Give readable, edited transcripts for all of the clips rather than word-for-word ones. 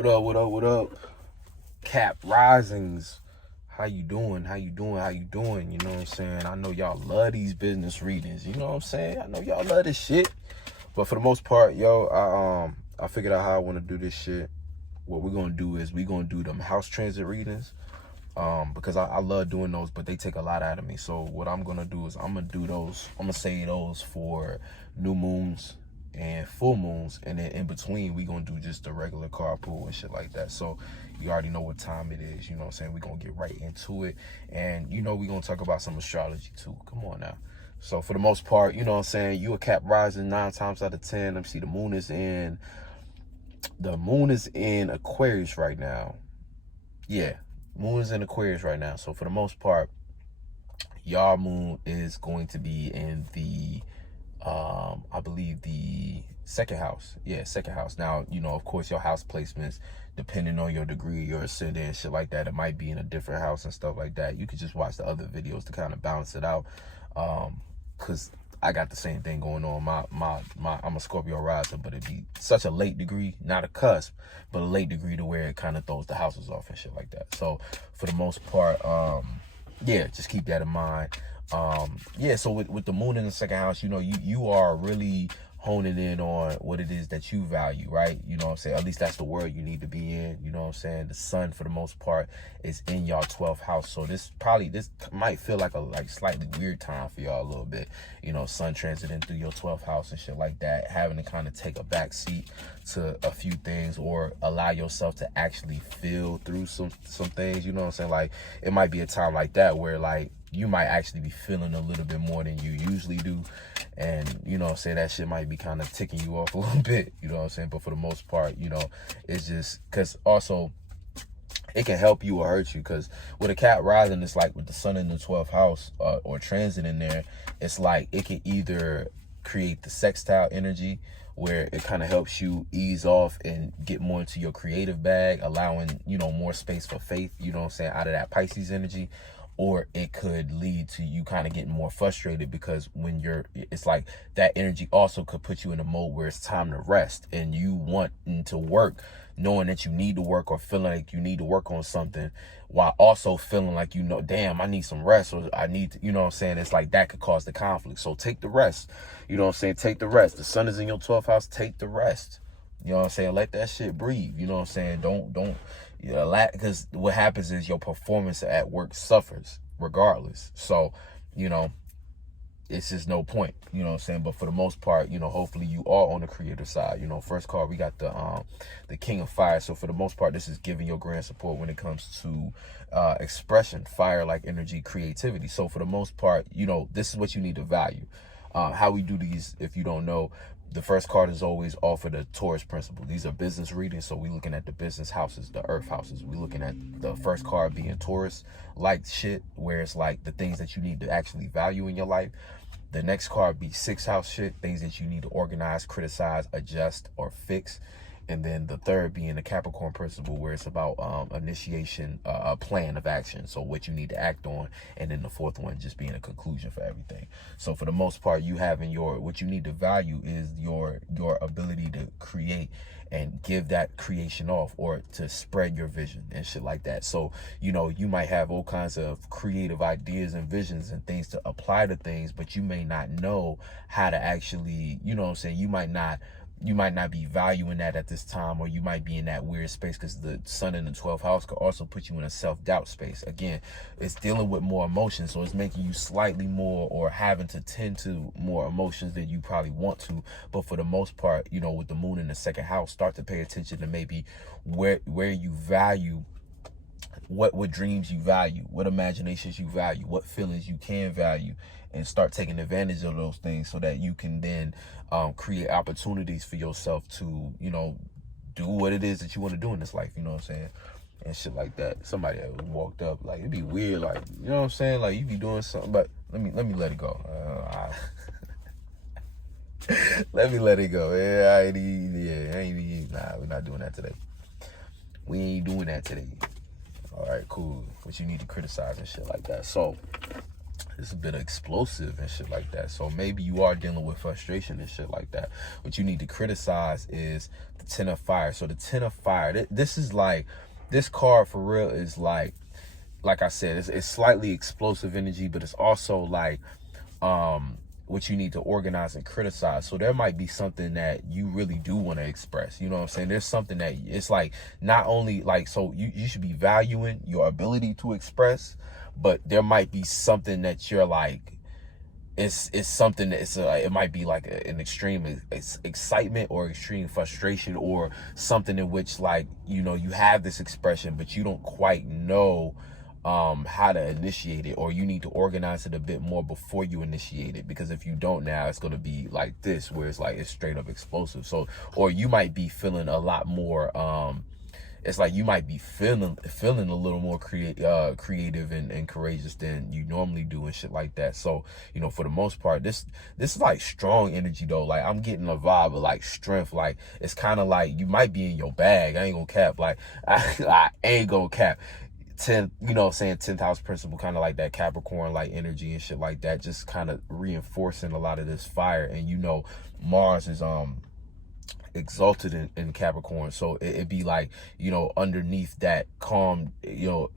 What up, what up, what up? Cap Risings. How you doing? How you doing? How you doing? You know what I'm saying? I know y'all love these business readings. You know what I'm saying? I know y'all love this shit. But for the most part, yo, I figured out how I want to do this shit. What we're gonna do is we're gonna do them house transit readings. Because I love doing those, but they take a lot out of me. So what I'm gonna do is I'm gonna do those. I'm gonna say those for new moons and full moons, and then in between we gonna do just the regular carpool and shit like that. So you already know what time it is. You know what I'm saying? We're gonna get right into it, and you know we're gonna talk about some astrology too. Come on now. So for the most part, you know what I'm saying, you a Cap rising 9 times out of 10. Let me see, the moon is in Aquarius right now. Yeah, moon is in Aquarius right now. So for the most part, y'all moon is going to be in the I believe the second house. Yeah, second house. Now, you know, of course, your house placements, depending on your degree, your ascendant and shit like that, it might be in a different house and stuff like that. You could just watch the other videos to kind of balance it out. Cause I got the same thing going on. I'm a Scorpio rising, but it'd be such a late degree, not a cusp, but a late degree to where it kind of throws the houses off and shit like that. So for the most part, yeah, just keep that in mind. Yeah, so with the moon in the second house, you know, you are really honing in on what it is that you value, right? You know what I'm saying? At least that's the word you need to be in. You know what I'm saying? The sun, for the most part, is in y'all 12th house. So this might feel like a slightly weird time for y'all a little bit. You know, sun transiting through your 12th house and shit like that, having to kind of take a back seat to a few things or allow yourself to actually feel through some things. You know what I'm saying? Like, it might be a time like that where, like, you might actually be feeling a little bit more than you usually do. And, you know what I'm saying, that shit might be kind of ticking you off a little bit, you know what I'm saying? But for the most part, you know, it's just, because also, it can help you or hurt you. Because with a Cap rising, it's like with the sun in the 12th house or transit in there, it's like it can either create the sextile energy, where it kind of helps you ease off and get more into your creative bag, allowing, you know, more space for faith, you know what I'm saying, out of that Pisces energy. Or it could lead to you kind of getting more frustrated, because when it's like that energy also could put you in a mode where it's time to rest, and you wanting to work, knowing that you need to work, or feeling like you need to work on something, while also feeling like, you know, damn, I need some rest, or I need to, you know what I'm saying? It's like that could cause the conflict. So take the rest, you know what I'm saying? Take the rest. The sun is in your 12th house. Take the rest. You know what I'm saying? Let that shit breathe. You know what I'm saying? Don't, you know, because what happens is your performance at work suffers regardless. So, you know, it's just no point, you know what I'm saying? But for the most part, you know, hopefully you are on the creative side. You know, first card, we got the King of Fire. So for the most part, this is giving your grand support when it comes to expression, fire-like energy, creativity. So for the most part, you know, this is what you need to value. How we do these, if you don't know, the first card is always offered a Taurus principle. These are business readings, so we're looking at the business houses, the earth houses. We're looking at the first card being Taurus, like shit, where it's like the things that you need to actually value in your life. The next card be 6th house shit, things that you need to organize, criticize, adjust, or fix. And then the third being the Capricorn principle, where it's about initiation, a plan of action. So what you need to act on. And then the fourth one just being a conclusion for everything. So for the most part, you having what you need to value is your ability to create and give that creation off, or to spread your vision and shit like that. So, you know, you might have all kinds of creative ideas and visions and things to apply to things, but you may not know how to actually, you know what I'm saying, you might not be valuing that at this time, or you might be in that weird space, because the sun in the 12th house could also put you in a self-doubt space. Again, it's dealing with more emotions, so it's making you slightly more, or having to tend to more emotions than you probably want to. But for the most part, you know, with the moon in the second house, start to pay attention to maybe where you value, what dreams you value, what imaginations you value, what feelings you can value, and start taking advantage of those things, so that you can then create opportunities for yourself to, you know, do what it is that you want to do in this life, you know what I'm saying, and shit like that. Somebody that walked up, like, it'd be weird, like, you know what I'm saying, like, you be doing something, but let me let it go. Let me let it go. Nah, we're not doing that today. We ain't doing that today. All right, cool. But you need to criticize and shit like that. So it's a bit explosive and shit like that. So maybe you are dealing with frustration and shit like that. What you need to criticize is the 10 of fire. So the 10 of fire, this is like, this card for real is like I said, it's slightly explosive energy, but it's also like what you need to organize and criticize. So there might be something that you really do want to express. You know what I'm saying? There's something that it's like, not only like, so you should be valuing your ability to express, but there might be something that you're like, it's something that it might be like an extreme excitement or extreme frustration, or something in which, like, you know, you have this expression, but you don't quite know how to initiate it, or you need to organize it a bit more before you initiate it, because if you don't now, it's going to be like this, where it's like, it's straight up explosive. So, or you might be feeling a lot more it's like you might be feeling a little more creative and courageous than you normally do and shit like that. So, you know, for the most part, this is like strong energy though. Like, I'm getting a vibe of like strength. Like, it's kind of like you might be in your bag. I ain't gonna cap. Like, I ain't gonna cap. 10, you know, saying 10th house principle, kind of like that Capricorn like energy and shit like that, just kind of reinforcing a lot of this fire. And you know, Mars is exalted in Capricorn, so it'd be like, you know, underneath that calm, you know,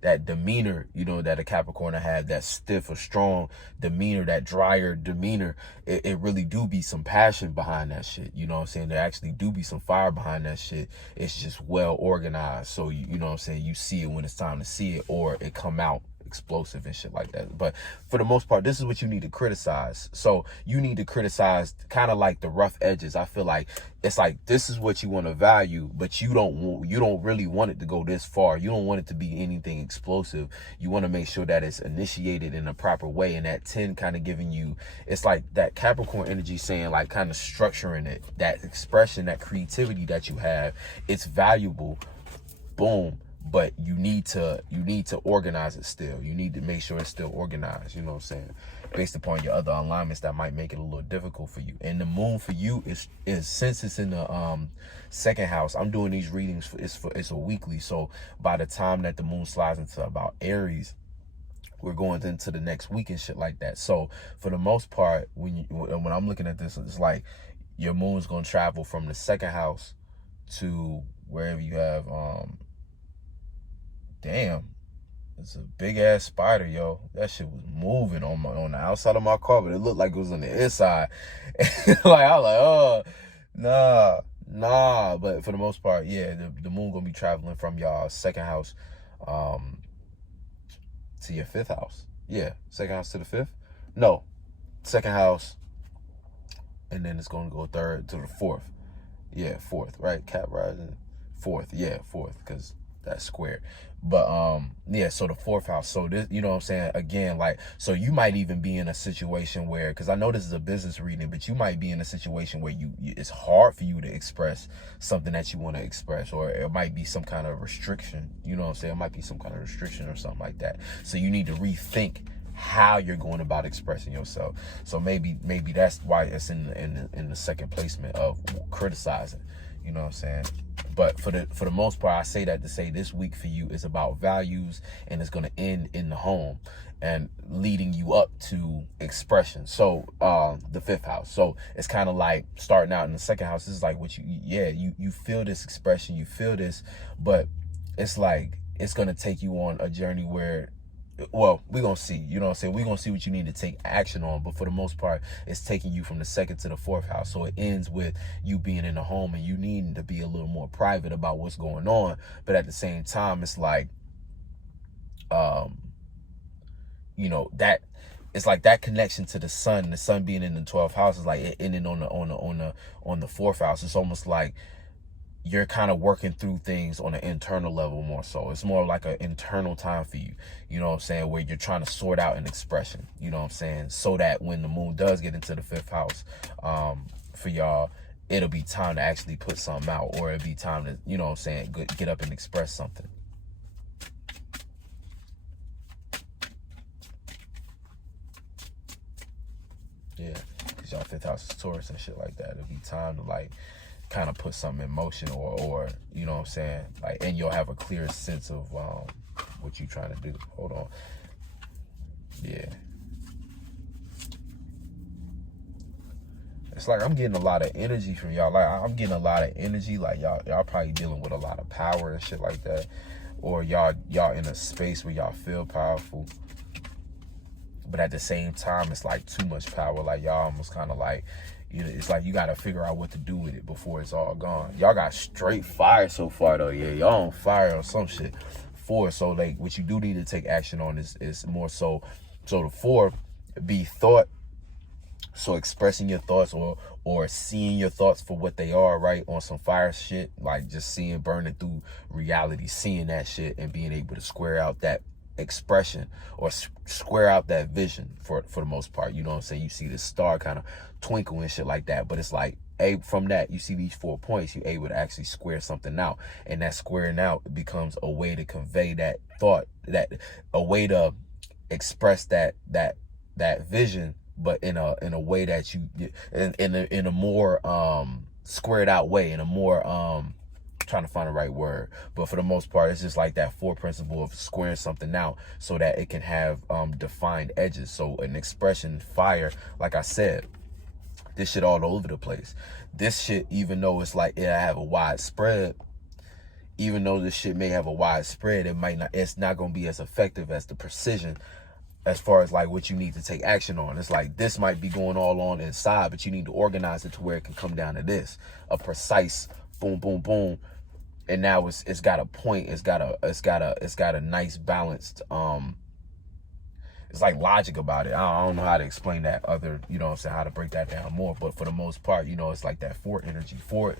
that demeanor, you know, that a Capricorn have, that stiff or strong demeanor, that drier demeanor, it really do be some passion behind that shit. You know what I'm saying? There actually do be some fire behind that shit. It's just well organized, so you know what I'm saying, you see it when it's time to see it, or it come out explosive and shit like that. But for the most part, this is what you need to criticize. So you need to criticize kind of like the rough edges. I feel like it's like, this is what you want to value, but you don't really want it to go this far. You don't want it to be anything explosive. You want to make sure that it's initiated in a proper way. And that 10 kind of giving you, it's like that Capricorn energy saying, like, kind of structuring it, that expression, that creativity that you have, it's valuable. Boom. But you need to organize it still. You need to make sure it's still organized, you know what I'm saying? Based upon your other alignments that might make it a little difficult for you. And the moon for you is since it's in the second house, I'm doing these readings it's a weekly. So by the time that the moon slides into about Aries, we're going into the next week and shit like that. So for the most part, when I'm looking at this, it's like your moon's going to travel from the second house to wherever you have damn, it's a big ass spider, yo. That shit was moving on the outside of my car, but it looked like it was on the inside. Like, I was like, oh, nah. But for the most part, yeah, the moon gonna be traveling from y'all second house to your fifth house. Yeah, second house to the fifth. No, second house, and then it's gonna go third to the fourth. Yeah, fourth, right? Cap rising, fourth. Yeah, fourth, because that's square. But yeah, so the fourth house, so this, you know what I'm saying, again, like, so you might even be in a situation where, because I know this is a business reading, but you might be in a situation where it's hard for you to express something that you want to express, or it might be some kind of restriction, you know what I'm saying, it might be some kind of restriction or something like that. So you need to rethink how you're going about expressing yourself. So maybe that's why it's in the second placement of criticizing, you know what I'm saying. But for the most part, I say that to say this week for you is about values, and it's going to end in the home and leading you up to expression. So the fifth house. So it's kind of like starting out in the second house. This is like what you feel this expression, you feel this, but it's like it's going to take you on a journey where, well, we're going to see, you know what I'm saying? We're going to see what you need to take action on. But for the most part, it's taking you from the second to the fourth house. So it ends with you being in the home and you needing to be a little more private about what's going on. But at the same time, it's like, you know, that it's like that connection to the sun being in the 12th house is like it ending on the fourth house. It's almost like you're kind of working through things on an internal level more so. It's more like an internal time for you, you know what I'm saying, where you're trying to sort out an expression, you know what I'm saying, so that when the moon does get into the fifth house, for y'all, it'll be time to actually put something out, or it'll be time to, you know what I'm saying, get up and express something. Yeah, because y'all fifth house is Taurus and shit like that. It'll be time to, like, kind of put something in motion, or you know what I'm saying, like, and you'll have a clear sense of what you're trying to do. Hold on. Yeah. It's like I'm getting a lot of energy from y'all. Like I'm getting a lot of energy. Like y'all probably dealing with a lot of power and shit like that. Or y'all in a space where y'all feel powerful. But at the same time, it's like too much power. Like y'all almost kind of like, you know, it's like you got to figure out what to do with it before it's all gone. Y'all got straight fire so far though. Yeah, y'all on fire or some shit. 4, so like what you do need to take action on is more so the 4 be thought. So expressing your thoughts or seeing your thoughts for what they are, right? On some fire shit, like just seeing, burning through reality, seeing that shit and being able to square out that expression or square out that vision for the most part. You know what I'm saying? You see the star kind of twinkle and shit like that, but it's like, from that, you see these 4 points, you're able to actually square something out, and that squaring out becomes a way to convey that thought, that a way to express that vision, but in a way that you in a more squared out way, in a more trying to find the right word, but for the most part it's just like that 4 principle of squaring something out so that it can have defined edges. So an expression, fire, like I said, this shit all over the place. This shit, even though it's like it have a wide spread, even though this shit may have a wide spread, it's not going to be as effective as the precision as far as like what you need to take action on. It's like this might be going all on inside, but you need to organize it to where it can come down to this, a precise boom, boom, boom. And now it's got a point. It's got a nice balanced, it's like logic about it. I don't know how to explain that other, you know what I'm saying, how to break that down more. But for the most part, you know, it's like that 4 energy. 4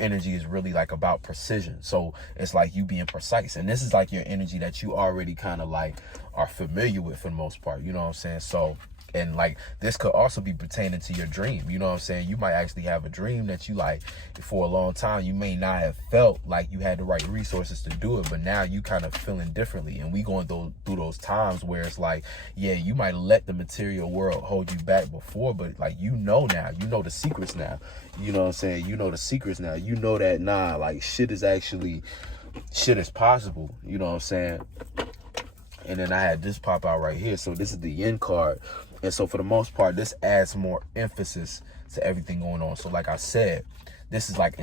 energy is really like about precision. So it's like you being precise. And this is like your energy that you already kind of like are familiar with for the most part. You know what I'm saying? So, and like this could also be pertaining to your dream. You know what I'm saying? You might actually have a dream that you like for a long time. You may not have felt like you had the right resources to do it, but now you kind of feeling differently. And we going through those times where it's like, yeah, you might have let the material world hold you back before, but like, you know, now, you know the secrets now. You know what I'm saying? You know the secrets now. You know that, nah, like shit is possible. You know what I'm saying? And then I had this pop out right here. So this is the yin card. And so for the most part, this adds more emphasis to everything going on. So like I said, this is like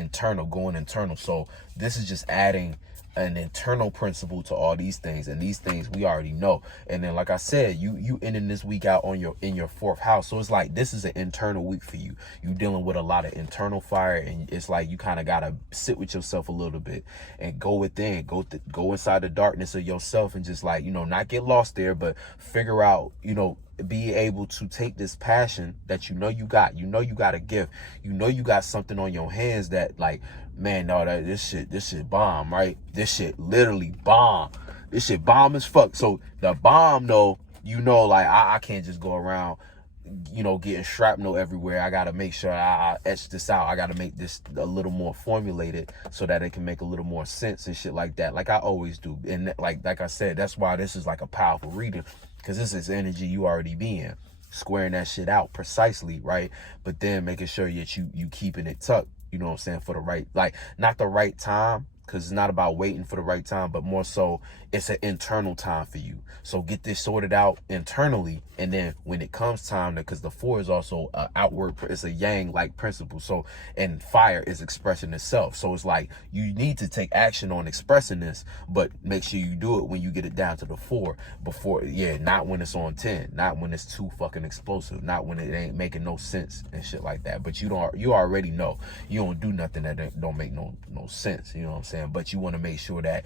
going internal. So this is just adding an internal principle to all these things, and these things we already know. And then like I said, you ending this week out in your 4th house. So it's like this is an internal week for you. You dealing with a lot of internal fire, and it's like you kind of gotta sit with yourself a little bit and go within, go inside the darkness of yourself, and just like, you know, not get lost there, but figure out, you know, be able to take this passion that you know you got a gift, you know you got something on your hands that like, man, no, this shit bomb, right? This shit literally bomb. This shit bomb as fuck. So the bomb though, you know, like I can't just go around, you know, getting shrapnel everywhere. I gotta make sure I etch this out. I gotta make this a little more formulated so that it can make a little more sense and shit like that, like I always do. And like I said, that's why this is like a powerful reading, because this is energy you already be in, squaring that shit out precisely, right? But then making sure that you keeping it tucked, you know what I'm saying, for the right, like not the right time, because it's not about waiting for the right time, but more so it's an internal time for you. So get this sorted out internally, and then when it comes time, because the 4 is also outward, it's a yang like principle. So, and fire is expressing itself. So it's like you need to take action on expressing this, but make sure you do it when you get it down to the 4 before, yeah, not when it's on 10, not when it's too fucking explosive, not when it ain't making no sense and shit like that. But you already know you don't do nothing that don't make no sense. You know what I'm saying? But you want to make sure that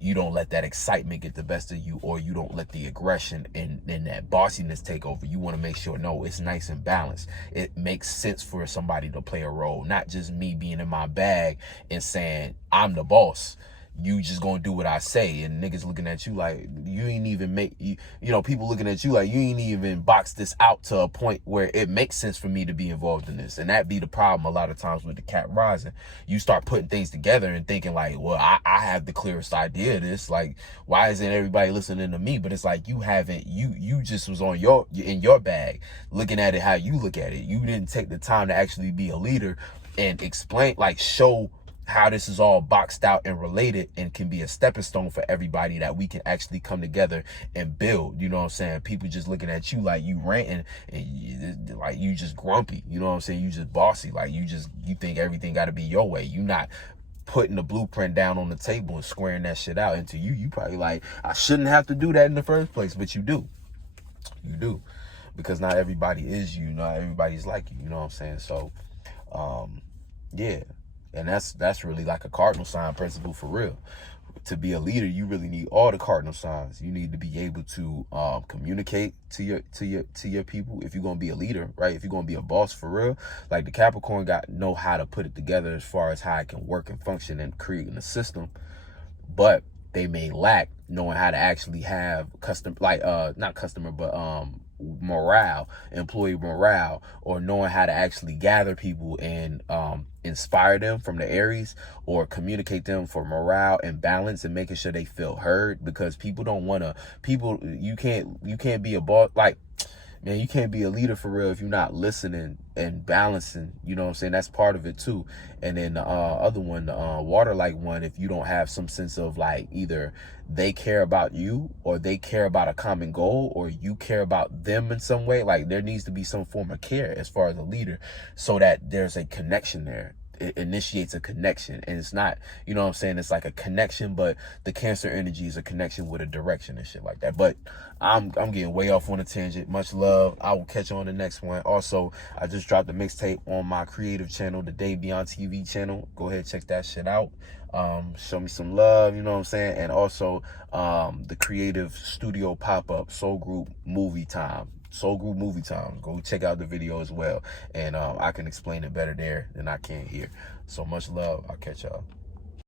you don't let that excitement get the best of you, or you don't let the aggression and that bossiness take over. You want to make sure, no, it's nice and balanced. It makes sense for somebody to play a role, not just me being in my bag and saying I'm the boss. You just gonna do what I say, and niggas looking at you like you ain't even you know, people looking at you like you ain't even box this out to a point where it makes sense for me to be involved in this. And that be the problem a lot of times with the Cap rising. You start putting things together and thinking like, well, I have the clearest idea of this, like why isn't everybody listening to me? But it's like you haven't, you just was in your bag looking at it how you look at it. You didn't take the time to actually be a leader and explain, like show how this is all boxed out and related and can be a stepping stone for everybody, that we can actually come together and build. You know what I'm saying? People just looking at you like you ranting and like you just grumpy. You know what I'm saying? You just bossy. Like you think everything got to be your way. You not putting the blueprint down on the table and squaring that shit out. Into you probably like, I shouldn't have to do that in the first place, but you do. You do. Because not everybody is you. Not everybody's like you. You know what I'm saying? So, yeah. And that's really like a cardinal sign principle for real. To be a leader, you really need all the cardinal signs. You need to be able to communicate to your people. If you're gonna be a leader, right? If you're gonna be a boss for real, like the Capricorn know how to put it together as far as how it can work and function and creating a system, but they may lack knowing how to actually have morale, employee morale, or knowing how to actually gather people and inspire them from the Aries, or communicate them for morale and balance and making sure they feel heard. Because people don't want to, you can't be a boss. Like, man, you can't be a leader for real if you're not listening and balancing. You know what I'm saying? That's part of it too. And then the other one, the water-like one, if you don't have some sense of like, either they care about you or they care about a common goal, or you care about them in some way, like there needs to be some form of care as far as a leader, so that there's a connection there. It initiates a connection, and it's not, you know what I'm saying, it's like a connection, but the Cancer energy is a connection with a direction and shit like that. But I'm getting way off on a tangent. Much love. I will catch you on the next one. Also, I just dropped a mixtape on my creative channel, the Day Beyond TV channel. Go ahead, check that shit out. Show me some love, you know what I'm saying? And also the creative studio pop-up Soul Group Movie Time. Go check out the video as well, and I can explain it better there than I can here. So much love. I'll catch y'all.